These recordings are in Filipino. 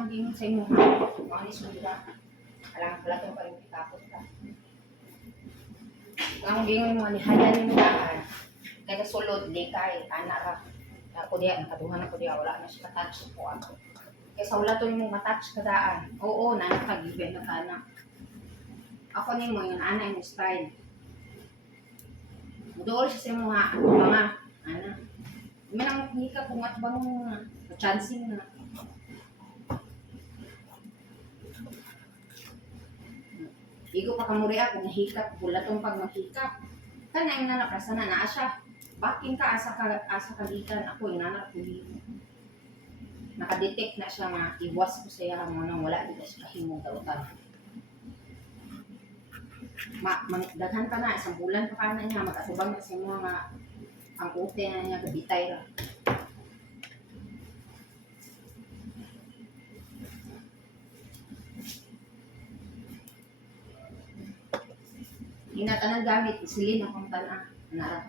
akong gingon sa imo. Mga ni sundira. Alam pala itong paring pitapos ka. Ang gingon mo, lihayan mo daan. Kaya sulod, di kay, anak ra. Ako diya, nakatuhan ako diya, wala na siya katouch po ako. Kaya sa wala to yung matouch ka daan. Oo, nanakagiben na ka na. Ako ni mo, yung anak yung style. Mudool siya sa mga, anak. May nang hika kung at bang chancing na. Igo pa kamuri ako, nahikap, bulatong pag maghikap. Kana yung nanak, asa na naa siya. Baking ka, asa kalitan. Ako, yung nanak, huli. Nakadetect na siya nga, iwas ko siya mo nang wala dito siya kahimong tautan. Daghan ka na, isang bulan pa ka na niya, mag-atubang na siya mga ang ute na niya, gabitay ra. Inatanan gamit, isilin akong tanah. Narap.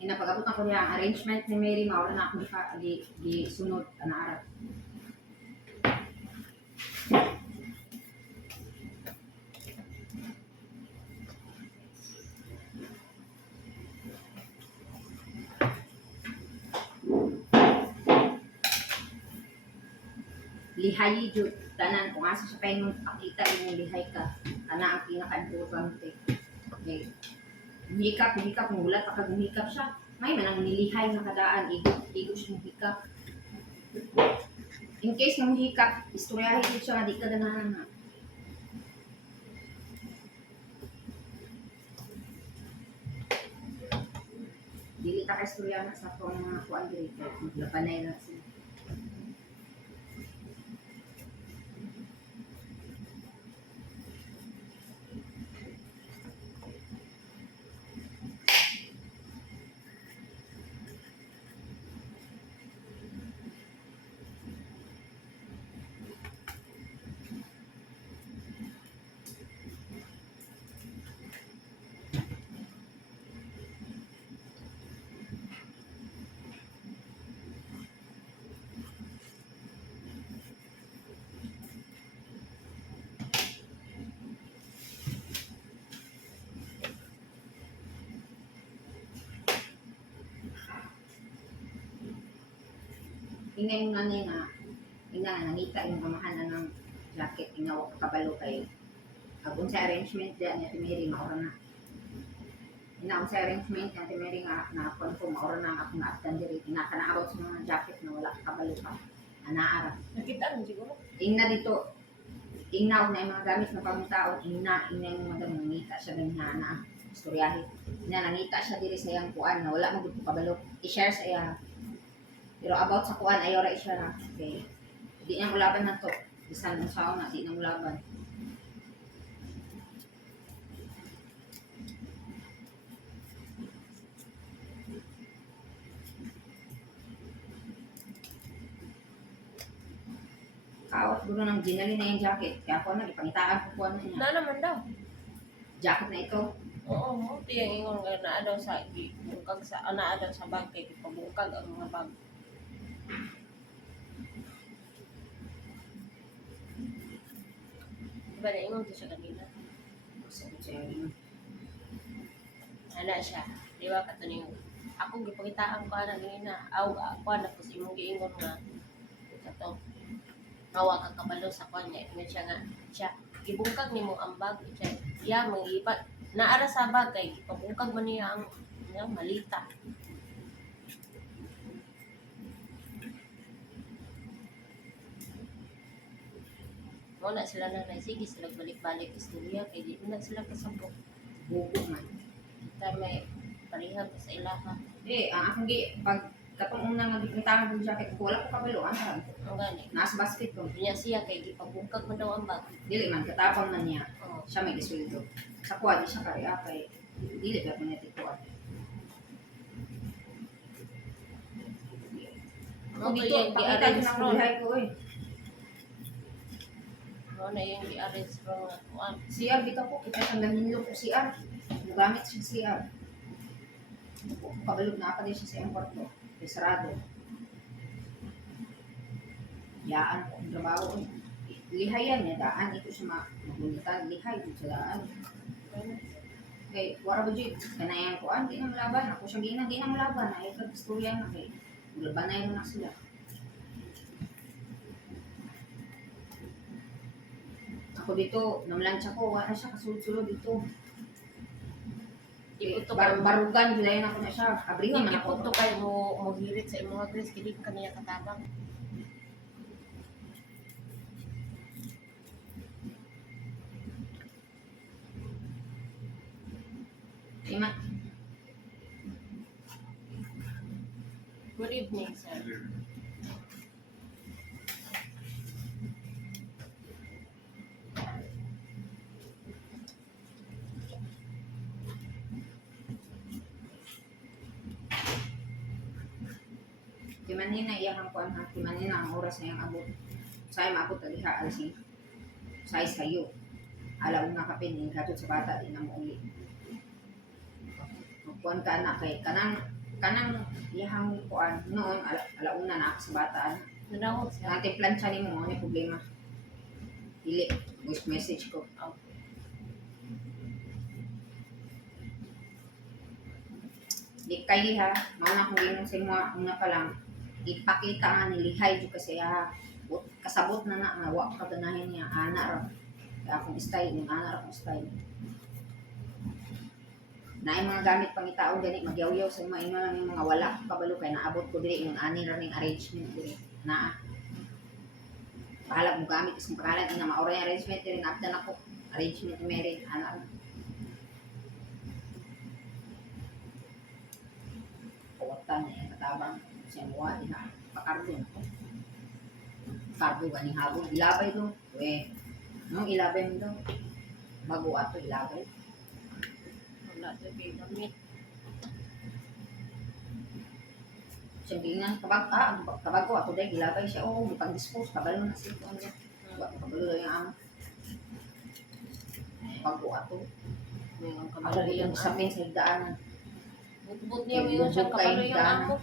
Inapag-abot ako niya, ang arrangement ni Mary, maura na ako di sunod, anaarap. Lihay jud tanan kung asa sa paingon pakita yung lihay ka ana ang pinaka-importante. Okay. Hikap mulat pa kag hikap siya may manang nilihay na kadaan igo siya hikap. In case nang hikap istoryahin jud siya nga di ka ganahan na. Dili ta ka istorya na sa tong mga kuan diri kay maglapanay na sila. Ingay yung nanay nga, nangita yung amahan na ng jacket, ingaw kabalo kay kung sa arrangement diyan niya Mary maura na. Inaon sa arrangement niya Mary nga na confirm maura na ako na aftan diri kinakanaabot sa mga jacket na wala kabalo pa. Anaara. Nakita mo siguro? Ingna dito, ingnaw na yung mga gamit na pangtaon, ingna yung mga nangita siya ganyan na istoryahin. Nangita siya diri sa iyang kuan na wala mo dito kabalo. I-share sa iya. Pero about sa kuan ayaw ra siya na. Okay. Di niya mulaban na to. Bisan ng sao na di na mulaban. Kaot gulo ng ginali na yung jacket. Kaya ako na ipangitaan ko kuan na niya. Na naman daw. Jacket na ito. Oo, mo tiyang ingon nga naa daw sa bungkag sa naa daw sa bag kay pabungkag ang mga bag. Diba na ingon ko siya kanina? Sabi siya yun. Ana siya. Di ba katuning ako gipakitaan ko ana kanina. Aw ako na ko si imong giingon nga kato. Nawa ka kabalo sa kanya. Ingon siya nga siya gibungkag nimo ang bag siya. Ya mangipa naara sa bag kay gipabungkag man niya ang malita. Mo na sila na sige sila balik-balik istorya kay di na sila kasabot. Bugo man. Kita may parihab sa ilaha. Ang akong pag katong unang nagpintahan ko jacket ko wala ko kabalo ang Ang gani. nasa basket ko. Niya siya kay gipabungkag man daw ang bag. Dili man katapon na niya. Oh. Siya may gisuldo. Sa kuha di siya kaya kay dili ka niya tikuan. Mo Dito, yung pakita di-arrange ng ron. buhay ko eh. Mo na yung di-arrange ron nga kuan. CR dito ko, kita siyang gahinlo ko CR. Nagamit siya CR. Kabalog na pa din siya sa iyong kwarto. Sarado. Yaan ko ang trabaho. Lihay yan niya. Daan ito siya magbuntan. Lihay ito sa daan. Kay, wala ba dyan? Kanayan ko, di na malaban. Ako siya di na malaban. Ay, kagstorya na kay. Labanay mo na sila. Ako dito, namlansya ko, wala siya kasulod-sulod dito. Iputo Barugan, gilayan ako na siya. Abrihan man ako. Iputo kayo mo hirit sa imong Grace, kini kaniya katabang. Ima, Good evening, sir. Timanina iyang kuan ha. Timanina ang oras na yung abot. Say maabot aliha alsi. Say sayo. Alaw na kapin ni katod sa bata di na mo uli. Kuan ka na kay kanang iyang kuan noon alauna na ako sa bata. Nanawag siya. Ate plancha ni mo ni problema. Dili voice message ko. Di kay ha, mauna kong ginong sa imo una pa lang. Ipakita nga ni lihay jud kasi kasabot na nga wa ka ganahin niya ana ra. Kaya akong style yung ana ra akong style. Na mga gamit pang itaon gani magyaw-yaw sa mga lang yung mga wala kabalo kay naabot ko diri yung ani ra ning arrangement diri na bahala mo gamit isang pangalan ina maoray arrangement diri napdan ako arrangement meron ana kawatan niya katabang siya muwa din na pakardo na ko kardo gani habol ilabay do we no ilabay mo do bago ato ilabay Wala to kay gamit. sabi nga kabago ako dahil gilabay siya may pang-dispose kabalo na siya ano niya kabalo lang yung amo bago ato Mayroon ka kabalo yung sapin sa higdaanan But niya mo yun siyang kabalo yung amo.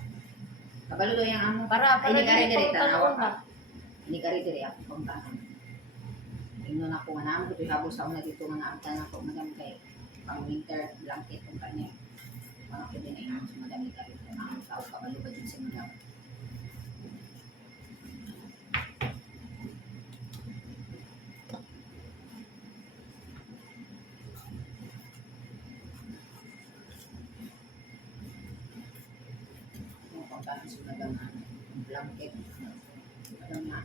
kabalo lang yung amo Para ay hindi ka rin dili diri pa tanawa ba? ka hindi ka rin diri ako pangtahan tingnan ako nga naman ito habos sa una dito nga naamtan ako madami kay pang winter blanket kung kanya mga pwede na yung madami ka rin ang tao kabalo ba dun sa mga kung kanya sa madami blanket madami na